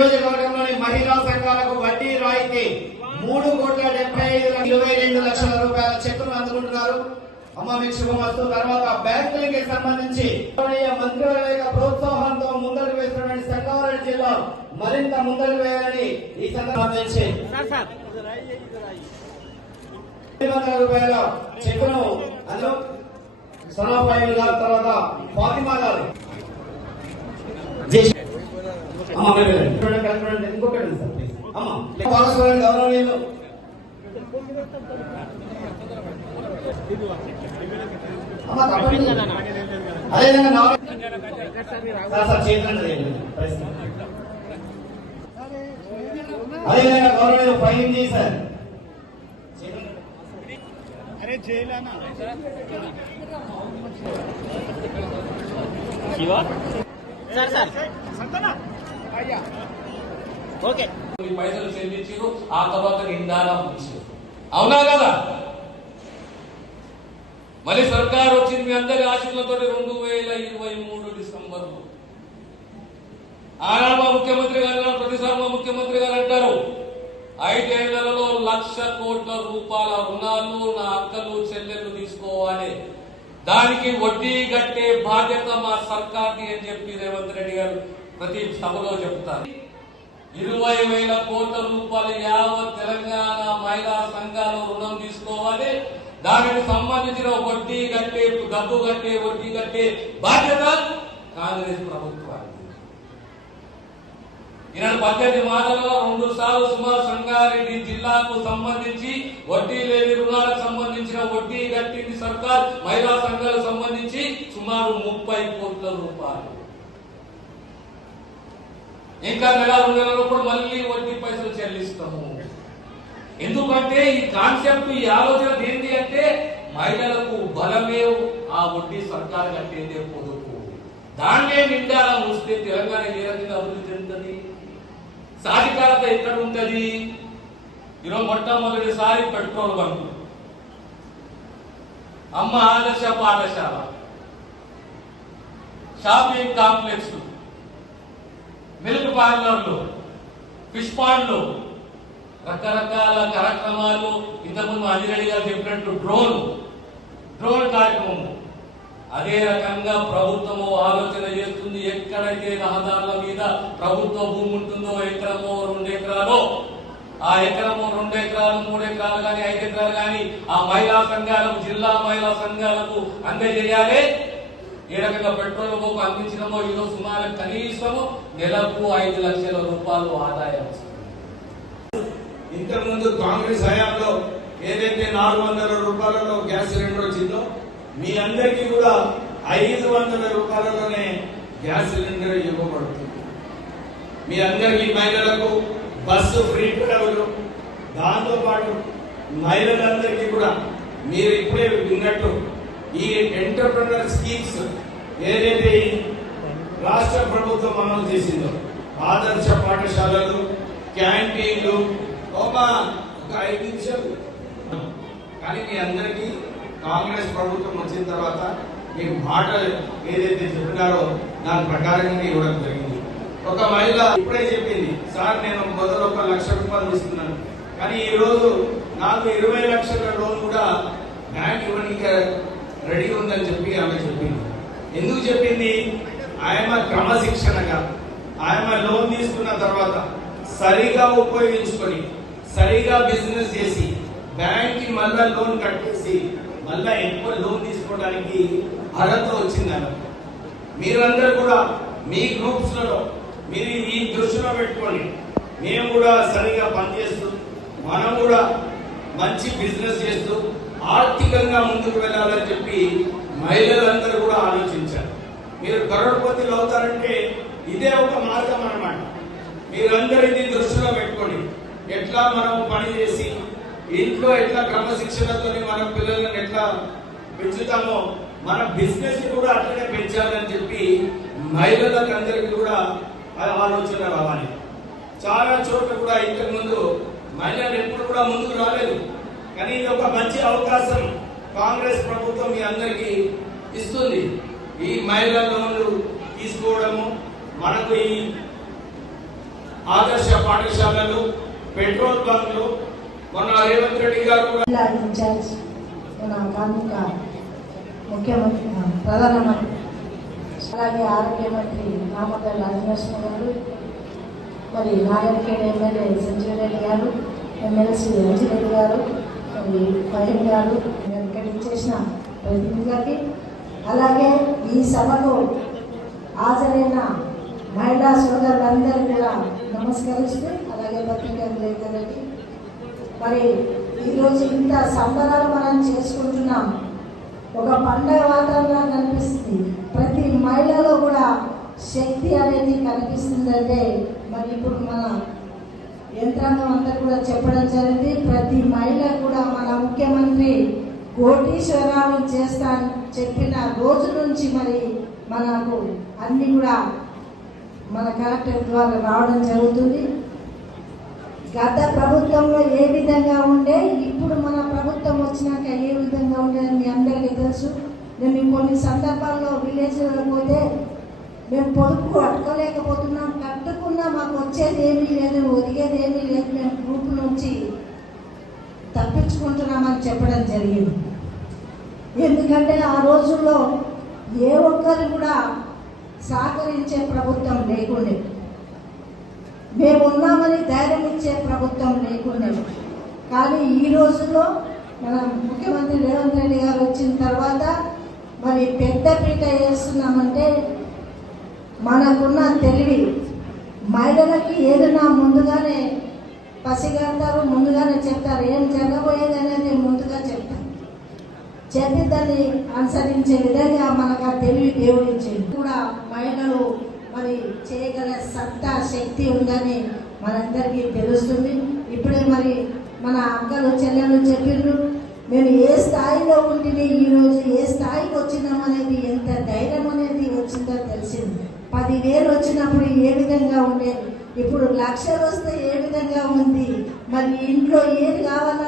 నియోజకవర్గంలోని మహిళా సంఘాలకు వడ్డీ రాయితీ మూడు కోట్ల డెబ్బై ఐదు ఇరవై రెండు లక్షల రూపాయల చెక్కును అందుకుంటున్నారు. అమ్మ మీకు శుభమస్తు తర్వాత బ్యాంకులకి సంబంధించి గౌరవనీయ మంత్రివర్గ ప్రోత్సాహంతో ముందడుగు వేస్తున్న సంగారెడ్డి జిల్లా మరింత ముందడుగు వేయాలని ఈ సందర్భించి వందల రూపాయల చెక్కును అందులో సనాబాయి గారు తర్వాత ఫాతిమా గారు గౌరవనీయులు. అదేవిధంగా గౌరవనీయులు ఫైన్ చేయి సార్. అరే చేయలేనా? Sir sir. అయ్యా ఓకే. పైసలు చెల్లించారు ఆ తర్వాత నిండారా ఉంచారు అవునా కదా? మళ్ళీ సర్కార్ వచ్చింది మీ అందరి ఆశీర్లతో రెండు వేల ఇరవై మూడు డిసెంబర్ ఆనా మా ముఖ్యమంత్రి గారు ప్రతిసారి మా ముఖ్యమంత్రి గారు అంటారు ఐదేళ్ళలో లక్ష కోట్ల రూపాయల రుణాలు నా అక్కలు చెల్లెలు తీసుకోవాలి. దానికి వడ్డీ కట్టే బాధ్యత మా సర్కార్ది అని చెప్పి రేవంత్ రెడ్డి గారు ప్రతి సభలో చెప్తారు. ఇరవై వేల కోట్ల రూపాయలు యావత్ తెలంగాణ మహిళా సంఘాలు రుణం తీసుకోవాలి. దానికి సంబంధించిన వడ్డీ కట్టే డబ్బు కట్టే వడ్డీ కట్టే బాధ్యత కాంగ్రెస్ ప్రభుత్వానికి. ఈనాడు పద్దెనిమిది మాసాలలో రెండు సార్లు సుమారు సంగారెడ్డి జిల్లాకు సంబంధించి వడ్డీ లేని రుణాలకు సంబంధించిన వడ్డీ కట్టింది సర్కార్ మహిళా సంఘాలకు సంబంధించి సుమారు ముప్పై కోట్ల రూపాయలు. ఇంకా నెల రెండు నెలలప్పుడు మళ్ళీ వడ్డీ పైసలు చెల్లిస్తాము. ఎందుకంటే ఈ కాన్సెప్ట్ ఈ ఆలోచన ఏంటి అంటే మహిళలకు బలమే ఆ వడ్డీ సర్కార్ కట్టేదే పొదుపు. దాన్నే నిండాలా చూస్తే తెలంగాణ ఏ రకంగా అభివృద్ధి చెందుతుంది? సాధికారత ఎక్కడ ఉంటుంది? ఈరోజు మొట్టమొదటిసారి petrol bunk. Amma Adarsha Pathashala. Shopping complex. Milk పార్లర్లు ఫిష్ పాండ్లు రకరకాల కార్యక్రమాలు. ఇంతకుముందు అంజరెడ్డి గారు చెప్పినట్టు డ్రోన్ డ్రోన్ కార్యక్రమం. అదే రకంగా ప్రభుత్వము ఆలోచన చేస్తుంది ఎక్కడైతే రహదారుల మీద ప్రభుత్వ భూమి ఉంటుందో ఎకరమో రెండు ఎకరాలో ఆ ఎకరము రెండు ఎకరాలు మూడు ఎకరాలు కానీ ఐదు ఎకరాలు కానీ ఆ మహిళా సంఘాలకు జిల్లా మహిళా సంఘాలకు అందజేయాలి. ఏ రకంగా పెట్రోల్ పోకు అందించడమో ఈరోజు సుమారు కనీసము నెలకు ఐదు లక్షల రూపాయలు ఆదాయం ఇంతకుముందు కాంగ్రెస్ హయాంలో ఏదైతే నాలుగు వందల రూపాయలలో గ్యాస్ సిలిండర్ వచ్చిందో మీ అందరికీ కూడా ఐదు వందల రూపాయలలోనే గ్యాస్ సిలిండర్ ఇవ్వబడుతుంది. మీ అందరికీ మహిళలకు బస్సు ఫ్రీ ట్రావెల్ దాంతో పాటు మహిళలందరికీ కూడా మీరు ఇప్పుడే విన్నట్టు ఈ ఎంటర్ప్రినర్ స్కీమ్స్ ఏదైతే రాష్ట్ర ప్రభుత్వం అమలు చేసిందో ఆదర్శ పాఠశాలలు క్యాంటీన్లు ఒక ఒక ఐదు నిమిషాలు. కానీ మీ అందరికీ కాంగ్రెస్ ప్రభుత్వం వచ్చిన తర్వాత మీరు మాట ఏదైతే చెప్పినారో దాని ప్రకారంగా ఇవ్వడం జరిగింది. ఒక మహిళ ఇప్పుడే చెప్పింది సార్ నేను మొదలు ఒక లక్ష రూపాయలు ఇస్తున్నాను. కానీ ఈ రోజు నాకు ఇరవై లక్షల లోన్ కూడా బ్యాంక్ ఇవ్వడానికి రెడీ ఉందని చెప్పి ఆమె చెప్పింది. ఎందుకు చెప్పింది? ఆయమ క్రమశిక్షణగా. ఆయమ లోన్ తీసుకున్న తర్వాత సరిగా ఉపయోగించుకొని సరిగా బిజినెస్ చేసి బ్యాంక్కి మళ్ళా లోన్ కట్టేసి మళ్ళా ఎక్కువ లోన్ తీసుకోవడానికి అర్హత వచ్చింది ఆమె మీరందరూ కూడా మీ గ్రూప్స్లలో మీరు ఈ దృష్టిలో పెట్టుకోండి. మేము కూడా సరిగా పనిచేస్తూ మనం కూడా మంచి బిజినెస్ చేస్తూ ఆర్థికంగా ముందుకు వెళ్ళాలని చెప్పి మహిళలందరూ కూడా ఆలోచించారు. మీరు కరోడ్పతిలో అవుతారంటే ఇదే ఒక మార్గం అన్నమాట. మీరందరూ ఇది దృష్టిలో పెట్టుకోండి ఎట్లా మనం పని చేసి ఇంట్లో ఎట్లా క్రమశిక్షణతో మన పిల్లలను ఎట్లా పెంచుతామో మన బిజినెస్ కూడా అట్లనే పెంచాలని చెప్పి మహిళలకు అందరికీ కూడా ఆలోచన రావాలి. చాలా చోట్ల కూడా ఇంతకు ముందు మహిళలు ఎప్పుడు కూడా ముందుకు రాలేదు. కానీ ఇది ఒక మంచి అవకాశం కాంగ్రెస్ ప్రభుత్వం మీ అందరికీ ఇస్తుంది. ఈ మహిళా లోన్లు తీసుకోవడము మనకు ఈ ఆదర్శ పాఠశాలలు పెట్రోల్ బంక్లు మొన్న రేవంత్ రెడ్డి గారు కూడా ఇన్ఛార్జ్ మన కార్మిక ముఖ్యమంత్రి ప్రధానమంత్రి అలాగే ఆరోగ్య మంత్రి నామకల్ రాజనరసింహ గారు మరి నాగరికేడ్ ఎమ్మెల్యే సంజయ్ రెడ్డి గారు ఎమ్మెల్సీ రంజిరెడ్డి గారు మరి పదిహేను గారు నేను ఇక్కడ ఇచ్చేసిన అలాగే ఈ సభకు హాజరైన మహిళా సోదరులందరూ కూడా నమస్కరిస్తూ అలాగే పత్రికా మరి ఈరోజు ఇంత సంబరాలు మనం చేసుకుంటున్నాం. ఒక పండగ వాతావరణం కనిపిస్తుంది. ప్రతి మహిళలో కూడా శక్తి అనేది కనిపిస్తుందంటే మరి ఇప్పుడు మన యంత్రాంగం అంతా కూడా చెప్పడం జరిగింది. ప్రతి మహిళ కూడా మన ముఖ్యమంత్రి కోటీశ్వరరావు చేస్తా అని చెప్పిన రోజు నుంచి మరి మనకు అన్ని కూడా మన కలెక్టర్ ద్వారా రావడం జరుగుతుంది. గత ప్రభుత్వంలో ఏ విధంగా ఉండే ఇప్పుడు మన ప్రభుత్వం వచ్చినాక ఏ విధంగా ఉండేది మీ అందరికీ తెలుసు. నేను కొన్ని సందర్భాల్లో విలేజ్ పోతే మేము పొదుపు అట్టుకోలేకపోతున్నాం వచ్చేది ఏమీ లేదు ఒరిగేది ఏమీ లేదు మేము గ్రూప్ నుంచి తప్పించుకుంటున్నామని చెప్పడం జరిగింది. ఎందుకంటే ఆ రోజుల్లో ఏ ఒక్కరు కూడా సహకరించే ప్రభుత్వం లేకుండే. మేము ఉన్నామని ధైర్యం ఇచ్చే ప్రభుత్వం లేకుండే. కానీ ఈ రోజుల్లో మన ముఖ్యమంత్రి రేవంత్ రెడ్డి గారు వచ్చిన తర్వాత మరి పెద్ద పీట వేస్తున్నామంటే మనకున్న తెలివి మహిళలకి ఏదైనా ముందుగానే పసిగడతారు ముందుగానే చెప్తారు. ఏం జరగబోయేది అనేది ముందుగా చెప్తారు. చెప్పి దాన్ని అనుసరించే విధంగా మనకు ఆ తెలివి దేవుడిచ్చింది కూడా మహిళలు మరి చేయగల సత్తా శక్తి ఉందని మనందరికీ తెలుస్తుంది. ఇప్పుడే మరి మన అక్కలు చెల్లెలు చెప్పిండ్రు నేను ఏ స్థాయిలో ఉంటిని ఈరోజు ఏ స్థాయికి వచ్చినాం అనేది ఎంత ధైర్యం అనేది వచ్చిందో తెలిసింది పదివేలు వచ్చినప్పుడు ఏ విధంగా ఉండేది ఇప్పుడు లక్షలు వస్తే ఏ విధంగా ఉంది? మరి ఇంట్లో ఏది కావాలా